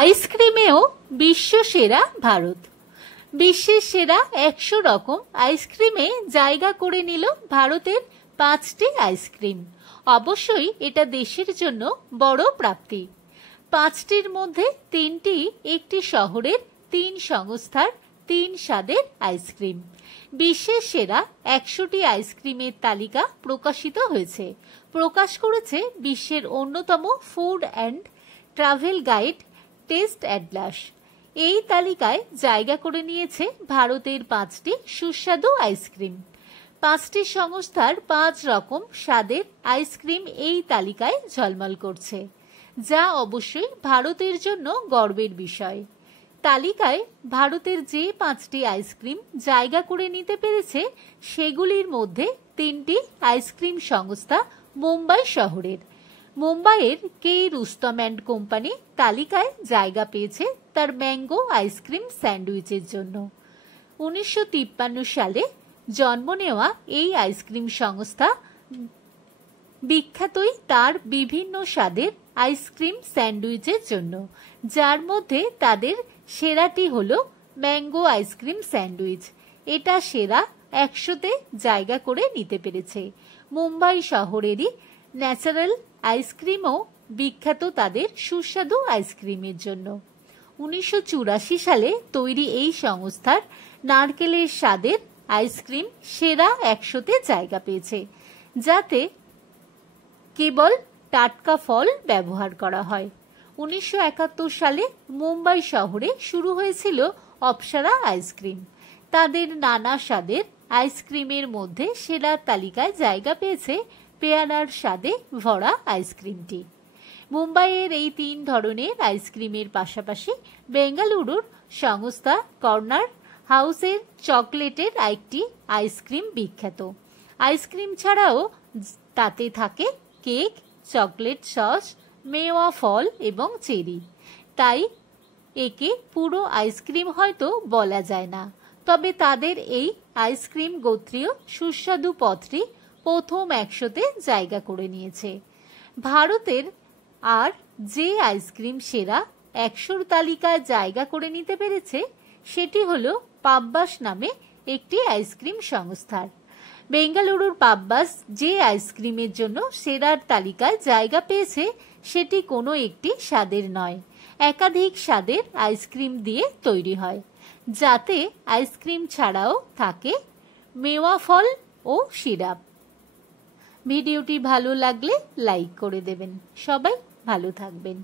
আইসক্রিমেও বিশ্ব সেরা ভারত। বিশ্বের সেরা 100 রকম আইসক্রিমে জায়গা করে নিল ভারতের 5টি আইসক্রিম। অবশ্যই এটা দেশের জন্য বড় প্রাপ্তি। 5টির মধ্যে 3টি একটি শহরের 3 সংস্থার 3 স্বাদের আইসক্রিম। বিশ্বের সেরা 100টি আইসক্রিমের তালিকা প্রকাশিত হয়েছে। প্রকাশ করেছে বিশ্বের অন্যতম food and travel guide test Atlas. এই তালিকায় জায়গা করে নিয়েছে ভারতের 5টি সুস্বাদু আইসক্রিম। 5টি সংস্থার 5 রকম স্বাদের আইসক্রিম এই তালিকায় ঝলমল করছে, যা অবশ্যই ভারতের জন্য গর্বের বিষয়। তালিকায় ভারতের যে 5টি আইসক্রিম জায়গা করে নিতে পেরেছে সেগুলির মধ্যে 3টি আইসক্রিম সংস্থা মুম্বাই শহরের। মুম্বাইয়ের কে রুস্তম অ্যান্ড কোম্পানি তালিকায় জায়গা পেয়েছে তার ম্যাঙ্গো আইসক্রিম স্যান্ডউইচের জন্য। 1953 সালে জন্ম নেওয়া এই আইসক্রিম সংস্থা বিখ্যাতই তার বিভিন্ন স্বাদের আইসক্রিম স্যান্ডউইচের জন্য, যার মধ্যে তাদের সেরাটি হলো ম্যাঙ্গো আইসক্রিম স্যান্ডউইচ। এটা সেরা 100তে জায়গা করে নিতে পেরেছে। মুম্বাই শহরেরই ন্যাচারাল আইসক্রিমও বিখ্যাত তাদের সুস্বাদু আইসক্রিমের জন্য। 1984 সালে তৈরি এই সংস্থার নারকেলের স্বাদের আইসক্রিম সেরা 100তে জায়গা পেয়েছে, যাতে কেবল টাটকা ফল ব্যবহার করা হয়। 1971 সালে মুম্বাই শহরে শুরু হয়েছিল অপ্সরা আইসক্রিম। তাদের নানা স্বাদের আইসক্রিমের মধ্যে সেরার তালিকায় জায়গা পেয়েছে পেয়ারার স্বাদে ভরা আইসক্রিমটি। মুম্বাইয়ের এই 3 ধরনের আইসক্রিমের পাশাপাশি বেঙ্গালুরুর সংস্থা কর্নার হাউসের চকলেটের একটি আইসক্রিম বিখ্যাত। আইসক্রিম ছাড়াও তাতে থাকে কেক, চকলেট সস, মেওয়া ফল এবং চেরি। তাই একে পুরো আইসক্রিম হয়তো বলা যায় না, তবে তাদের এই আইসক্রিম গোত্রীয় সুস্বাদু পদটি প্রথম 100তে জায়গা করে নিয়েছে। ভারতের আর যে আইসক্রিম সেরা 100 তালিকায় জায়গা করে নিতে পেরেছে সেটি হলো পাব্বাস নামে একটি আইসক্রিম সংস্থার। বেঙ্গালুরুর পাব্বাস যে আইসক্রিমের জন্য সেরার তালিকায় জায়গা পেয়েছে সেটি কোনো একটি স্বাদের নয়, একাধিক স্বাদের আইসক্রিম দিয়ে তৈরি হয়, যাতে আইসক্রিম ছাড়াও থাকে মেওয়া ফল ও সিরাপ। ভিডিওটি ভালো লাগলে লাইক করে দেবেন। সবাই ভালো থাকবেন।